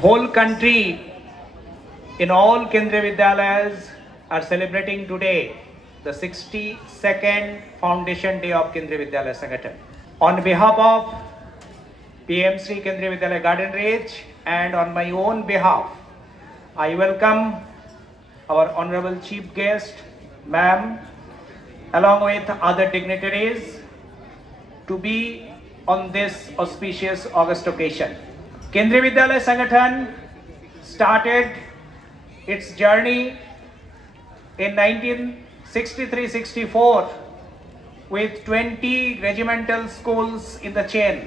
whole country, in all Kendriya Vidyalayas, are celebrating today the 62nd Foundation Day of Kendriya Vidyalaya Sangathan. On behalf of PM Sri Kendriya Vidyalaya Garden Range and on my own behalf, I welcome our Honorable Chief Guest, Ma'am, along with other dignitaries, to be on this auspicious August occasion. Kendriya Vidyalaya Sangathan started its journey in 1963-64 with 20 regimental schools in the chain,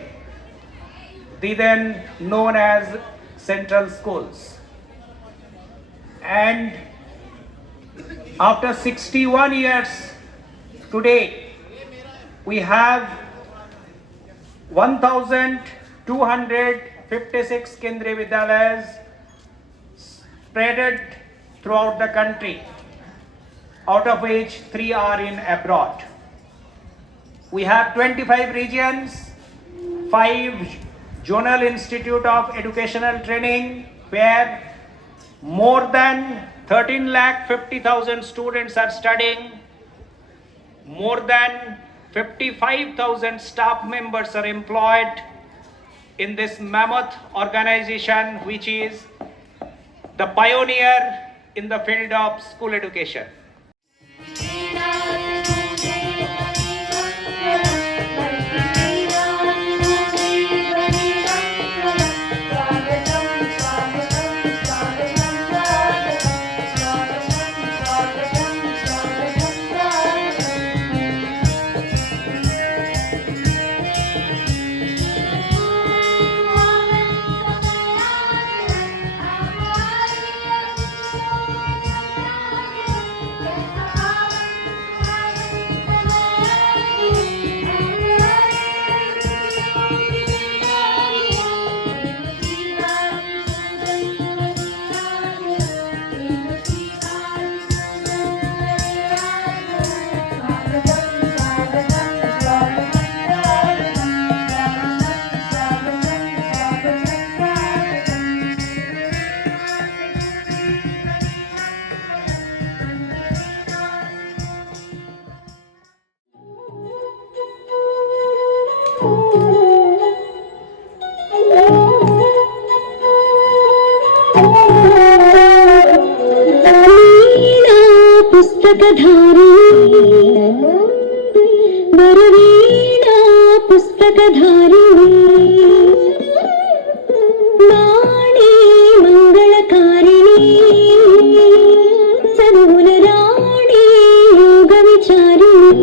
the then known as Central Schools. And after 61 years, today we have 1,256 Kendriya Vidyalayas spread throughout the country, out of which 3 are in abroad. We have 25 regions, 5 Zonal Institute of Educational Training, where more than 13,50,000 students are studying, more than 55,000 staff members are employed in this mammoth organization, which is the pioneer in the field of school education. Varaveena పుస్తకధారిణి వాణి మంగళకారిణి చదువుల రాణి యోగ విచారిణి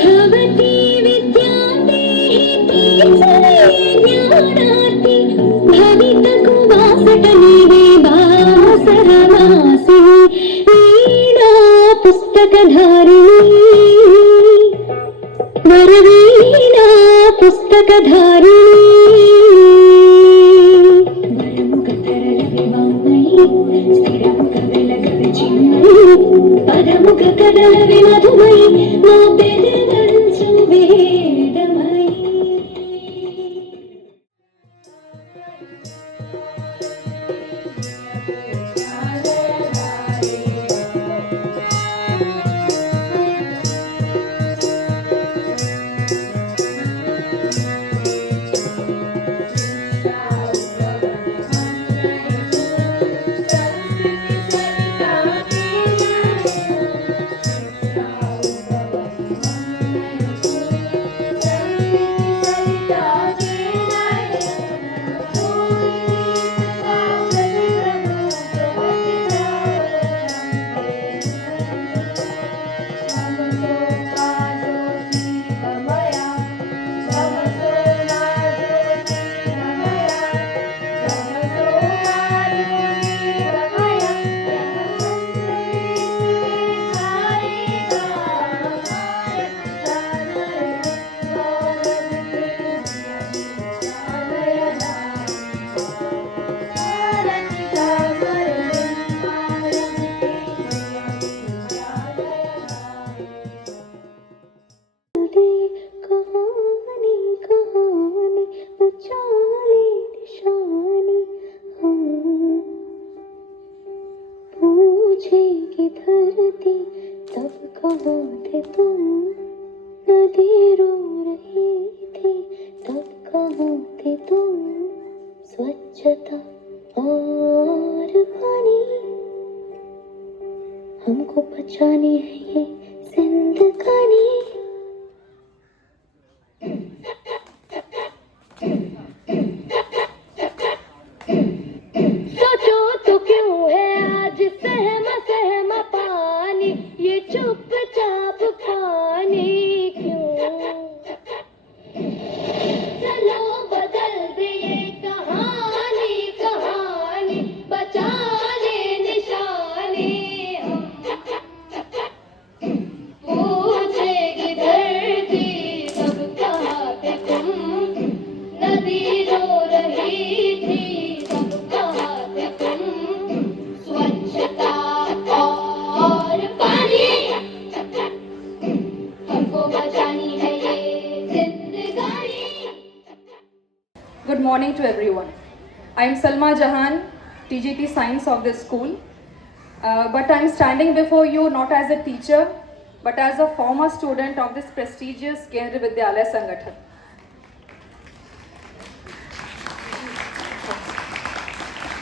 భవతి విద్యాదేహి జ్ఞానార్థి భవితకు వాసట నీవే బాసరవాసిని పుస్తకధారిణి వరవీణా పుస్తకధారిణి వరముఖ తరళ వివాహమయి స్థిరముఖ వెలగల చిన్మయి పదముఖ కదల విమధుమయి మా పెదవంచు వేదమయి. थे तुम, नदी रो रही थी तब कहाँ थे तुम, स्वच्छता और पानी, हमको बचानी है ये जिंदगानी। सोचो तो क्यों है आज सहमा सहमा पानी, ये चुपचाप पानी क्यों। चलो बदल दे ये कहानी कहानी, बचा ले निशानी हम। पूछेगी धरती सब कहाँ थे तुम, नदी रो रही थी सब कहाँ थे तुम, स्वच्छता और पानी, हमको बचानी है ये जिंदगानी। Good morning to everyone. I am Salma Jahan, TGT Science of this school. But I am standing before you not as a teacher, but as a former student of this prestigious Kendriya Vidyalaya Sangathan.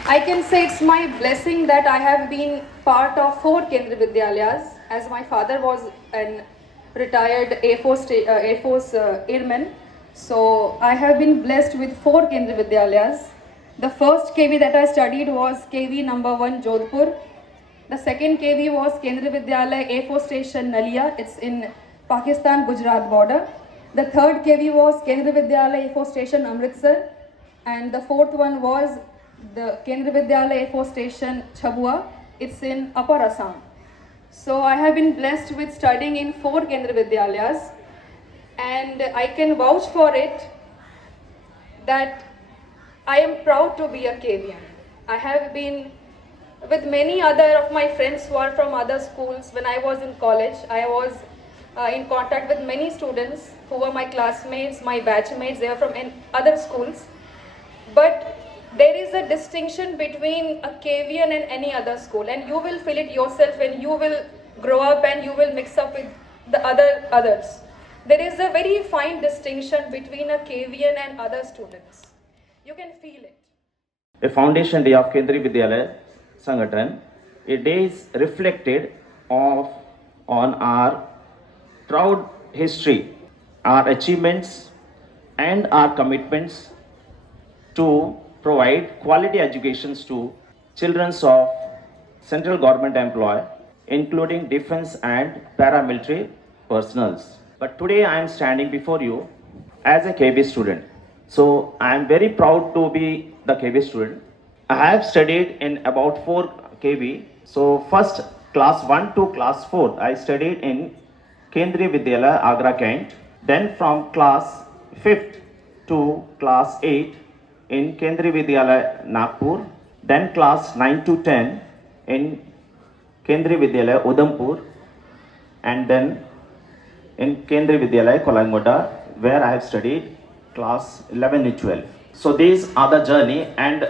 I can say it's my blessing that I have been part of 4 Kendriya Vidyalayas, as my father was an retired Air Force airman. So I have been blessed with 4 Kendriya Vidyalayas. The first KV that I studied was KV number 1 Jodhpur. The second KV was Kendriya Vidyalaya Air Force Station Nalia. It's in Pakistan-Gujarat border. The third KV was Kendriya Vidyalaya Air Force Station Amritsar. And the fourth one was the Kendriya Vidyalaya Air Force Station Chabua. It's in Upper Assam. So I have been blessed with studying in 4 Kendriya Vidyalayas. And I can vouch for it that I am proud to be a KVN. I have been with many other of my friends who are from other schools. When I was in college, I was in contact with many students who were my classmates, my batchmates. They are from other schools. But there is a distinction between a KVN and any other school, and you will feel it yourself when you will grow up and you will mix up with the others. There is a very fine distinction between a KVN and other students. You can feel it. A foundation day of Kendriya Vidyalaya Sangathan, a day is reflected on our proud history, our achievements and our commitments to provide quality educations to children of central government employee, including defense and paramilitary personals. But today I am standing before you as a KB student. So I am very proud to be the KB student. I have studied in about 4 KB. So first class 1 to class 4 I studied in Kendriya Vidyalaya Agra Kent. Then from class 5th to class 8 in Kendriya Vidyalaya Nagpur. Then class 9 to 10 in Kendriya Vidyalaya Udhampur. And then in Kendriya Vidyalaya Kolangoda, where I have studied class 11 and 12. So these are the journey, and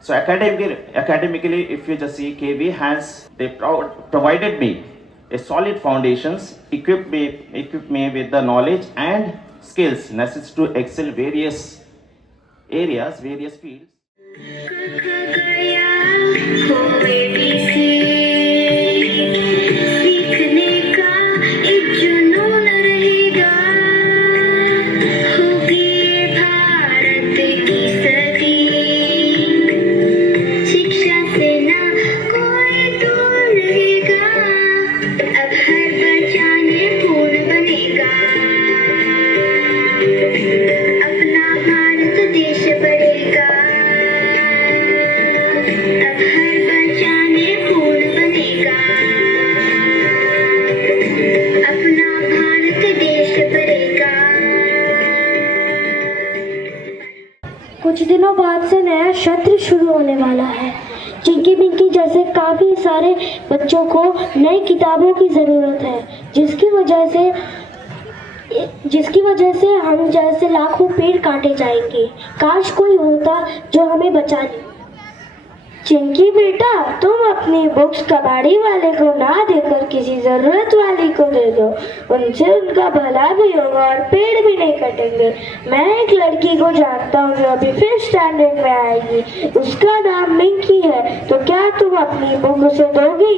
so academically if you just see, KB has provided me a solid foundations, equipped me with the knowledge and skills necessary to excel various areas, various fields. कुछ दिनों बाद से नया सत्र शुरू होने वाला है। चिंकी पिंकी जैसे काफ़ी सारे बच्चों को नई किताबों की ज़रूरत है, जिसकी वजह से हम जैसे लाखों पेड़ काटे जाएंगे। काश कोई होता जो हमें बचा ले। चिंकी बेटा, तुम अपनी बुक्स कबाड़ी वाले को ना देकर किसी जरूरत वाली को दे दो। उनसे उनका भला भी होगा और पेड़ भी नहीं कटेंगे। मैं एक लड़की को जानता हूँ जो अभी 5th स्टैंडर्ड में आएगी। उसका नाम मिंकी है। तो क्या तुम अपनी बुक उसे दोगी?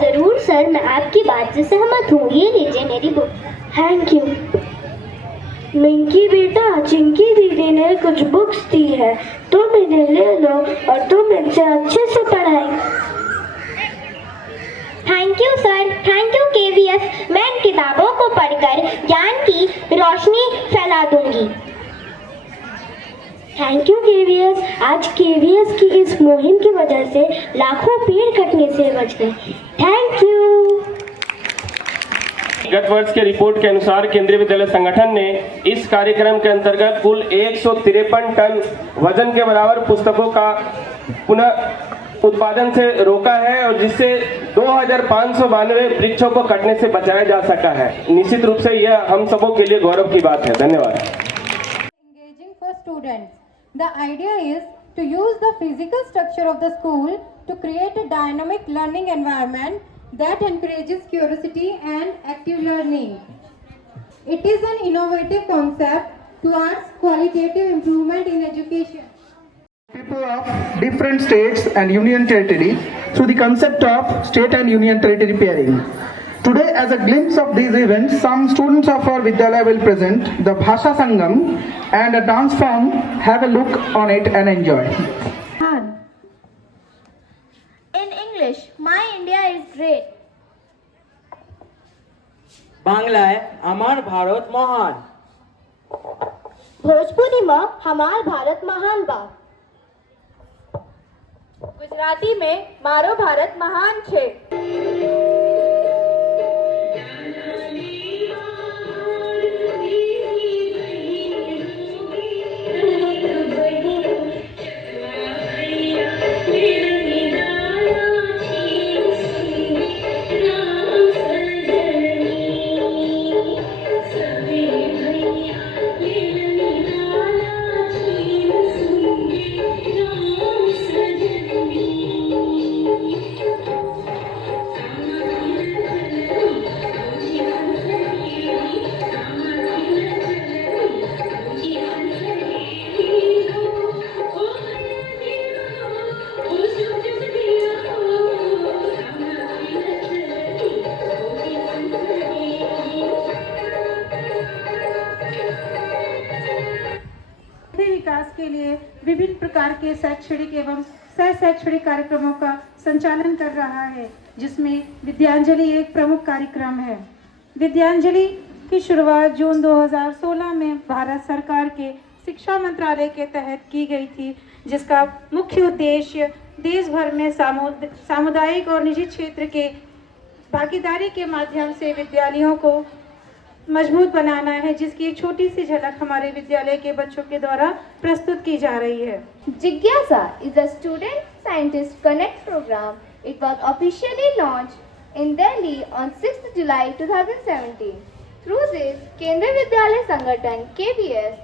जरूर सर, मैं आपकी बात से सहमत हूँ। ये लीजिए मेरी बुक। Thank you. मिंकी बेटा, चिंकी दीदी ने कुछ बुक्स दी है, तुम इन्हें ले लो और तुम इनसे अच्छे से पढ़ाई। Thank you sir, thank you KVS. मैं इन किताबों को पढ़कर ज्ञान की रोशनी फैला दूंगी। Thank you KVS. आज केवीएस की इस मुहिम की वजह से लाखों पेड़ कटने से बच गए। Thank you. गत वर्ष के रिपोर्ट के अनुसार केंद्रीय विद्यालय संगठन ने इस कार्यक्रम के अंतर्गत कुल 153 टन वजन के बराबर पुस्तकों का पुनः उत्पादन से रोका है और जिससे 2592 वृक्षों को कटने से बचाया जा सका है। निश्चित रूप से यह हम सबों के लिए गौरव की बात है। धन्यवाद। Engaging for students. The idea is to use the physical structure of the school to create a dynamic learning environment that encourages curiosity and active learning. It is an innovative concept towards qualitative improvement in education. People of different states and union territory through the concept of state and union territory pairing. Today, as a glimpse of these events, some students of our Vidyalaya will present the Bhasha Sangam and a dance form. Have a look on it and enjoy. In English, my India is great. বাংলায় আমার ভারত মহান। भोजपुरी में हमार भारत महान बा। गुजराती में मारो भारत महान छे। विकास के लिए विभिन्न प्रकार के शैक्षणिक एवं सह शैक्षणिक कार्यक्रमों का संचालन कर रहा है, जिसमें विद्यांजलि एक प्रमुख कार्यक्रम है। विद्यांजलि की शुरुआत जून 2016 में भारत सरकार के शिक्षा मंत्रालय के तहत की गई थी, जिसका मुख्य उद्देश्य देश भर में सामुदायिक और निजी क्षेत्र के भागीदारी के माध्यम से विद्यालयों को मजबूत बनाना है, जिसकी एक छोटी सी झलक हमारे विद्यालय के बच्चों के द्वारा प्रस्तुत की जा रही है। Jigyasa is a student scientist connect program. It was officially launched in Delhi on 6th July 2017. Through this, Kendriya Vidyalaya Sangathan (KVS)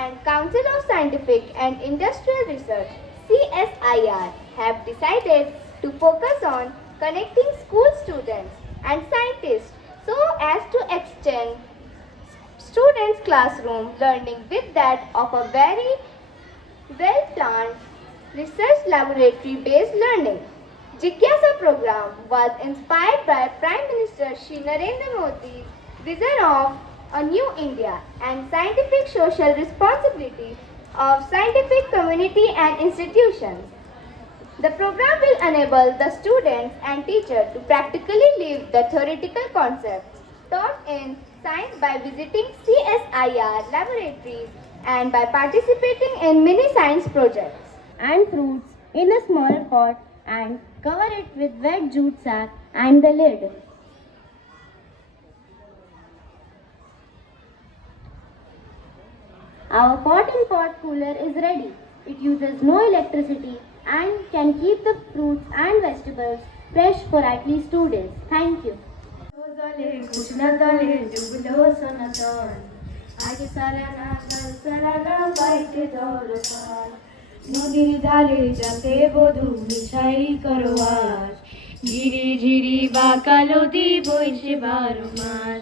and Council of Scientific and Industrial Research (CSIR) have decided to focus on connecting school students and scientists so as to extend students' classroom learning with that of a very well-planned research laboratory-based learning. Jigyasa program was inspired by Prime Minister Shri Narendra Modi's vision of a new India and scientific social responsibility of scientific community and institutions. The program will enable the students and teachers to practically live the theoretical concepts taught in science by visiting CSIR laboratories and by participating in mini science projects. And fruits in a small pot and cover it with wet jute sack and the lid. Our pot-in-pot cooler is ready. It uses no electricity and can keep the fruits and vegetables fresh for at least 2 days. Thank you. নদীর ধারে যাকে বধূ মিছাই করো আজ ঝিরি ঝিরি বাঁকা নদী বইছে 12 মাস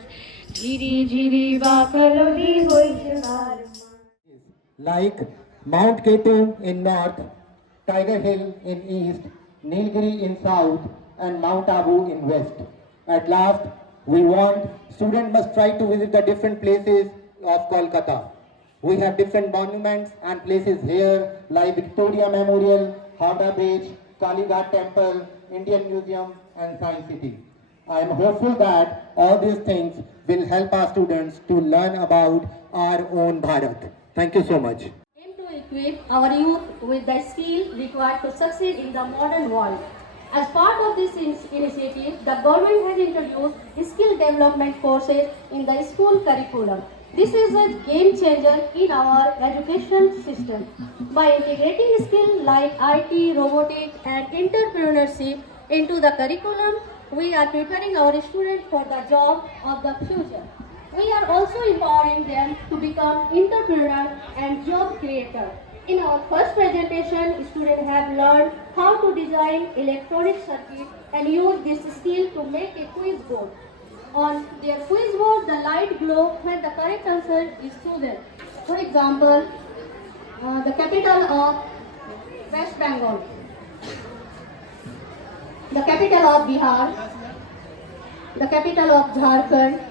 ঝিরি ঝিরি বাঁকা নদী বইছে 12 মাস like Mount Ketu in north, Tiger Hill in east, Nilgiri in south, and Mount Abu in west. At last, we want students must try to visit the different places of Kolkata. We have different monuments and places here like Victoria Memorial, Howrah Bridge, Kalighat Temple, Indian Museum, and Science City. I am hopeful that all these things will help our students to learn about our own Bharat. Thank you so much. Aim to equip our youth with the skill required to succeed in the modern world. As part of this initiative, the government has introduced skill development courses in the school curriculum. This is a game changer in our education system. By integrating skills like IT, robotics, and entrepreneurship into the curriculum, we are preparing our students for the job of the future. We are also empowering them to become entrepreneurs and job creators. In our first presentation, students have learned how to design electronic circuits and use this skill to make a quiz board. On their quiz board, the light glow when the correct answer is chosen. For example, the capital of West Bengal, the capital of Bihar, the capital of Jharkhand,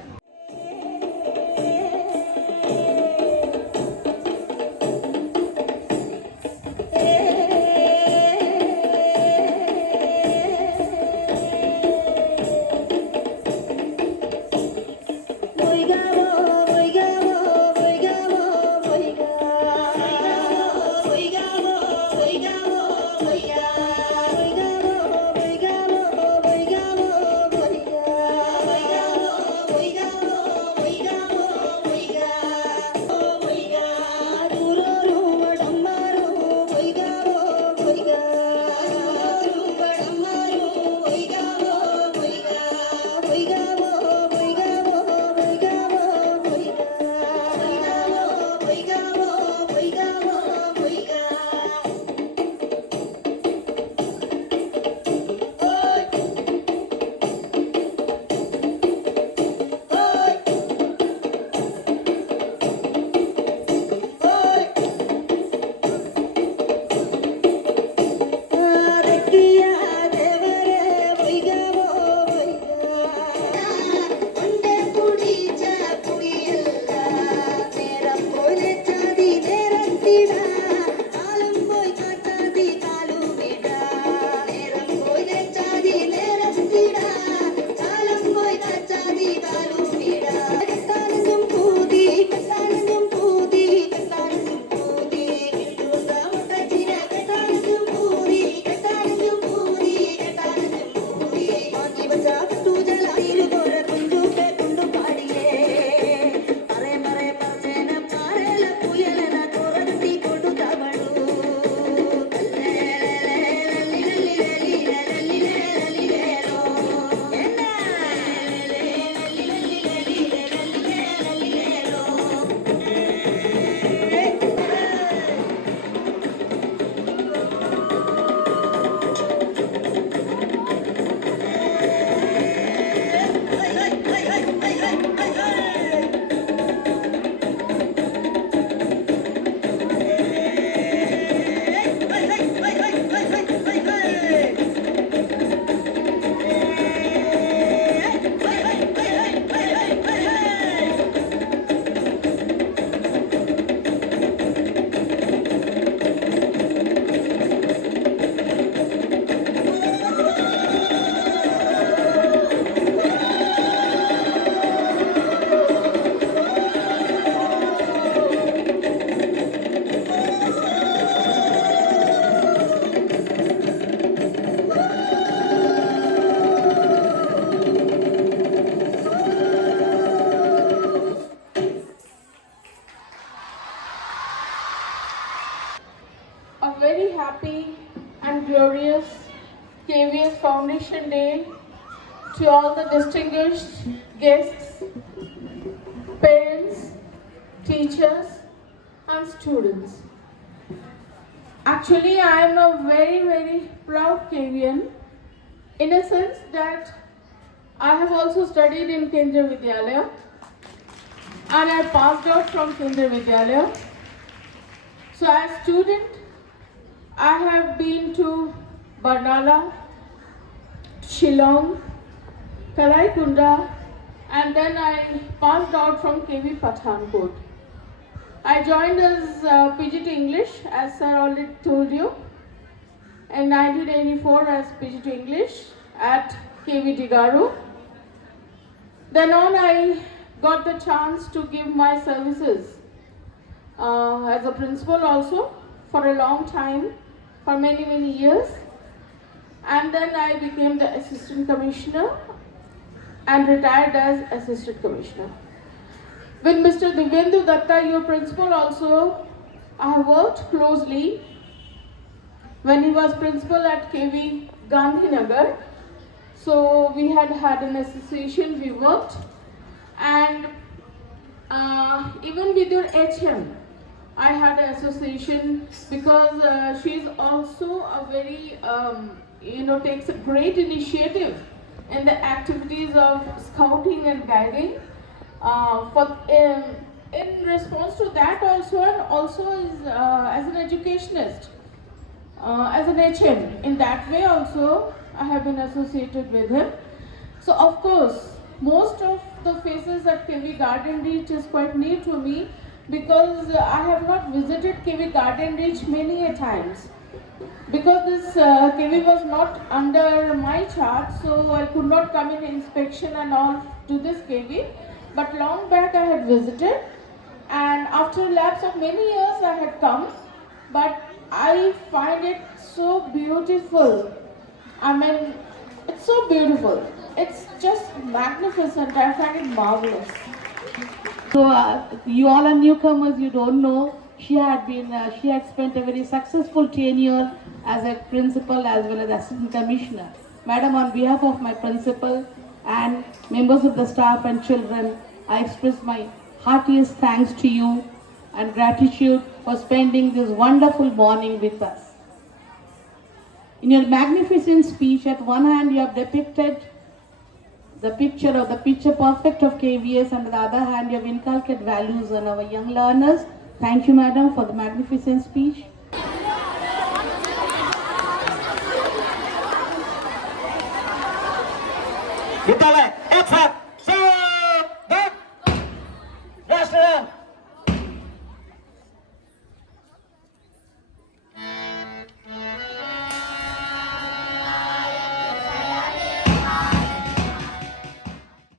KVS Foundation Day to all the distinguished guests, parents, teachers, and students. Actually, I am a very, very proud KVN in a sense that I have also studied in Kendriya Vidyalaya and I passed out from Kendriya Vidyalaya. So as student, I have been to Barnala, Shillong, Karaikunda, and then I passed out from KV Pathankot. I joined as PGT English, as sir already told you, in 1984 as PGT English at KV Digaru. Then on I got the chance to give my services as a principal also for a long time, for many, many years. And then I became the assistant commissioner and retired as assistant commissioner. With Mr. Divyendu Datta, your principal also, I have worked closely when he was principal at KV Gandhinagar. So we had an association, we worked, and even with your HM, I had an association because she is also a very, takes a great initiative in the activities of scouting and guiding. In response to that also, and also is as an educationist, as an HM, in that way also I have been associated with him. So of course, most of the faces at KV Garden Reach is quite new to me because I have not visited KV Garden Reach many a times. Because this KV was not under my charge, so I could not come in inspection and all to this KV. But long back I had visited, and after a lapse of many years I had come. But I find it so beautiful. I mean, it's so beautiful. It's just magnificent. I find it marvelous. So you all are newcomers. You don't know. She had spent a very successful tenure as a principal as well as assistant commissioner. Madam, on behalf of my principal and members of the staff and children, I express my heartiest thanks to you and gratitude for spending this wonderful morning with us. In your magnificent speech, at one hand you have depicted the picture perfect of KVS, and on the other hand you have inculcated values on our young learners. Thank you, madam, for the magnificent speech. विद्यालय एक साथ सब राष्ट्र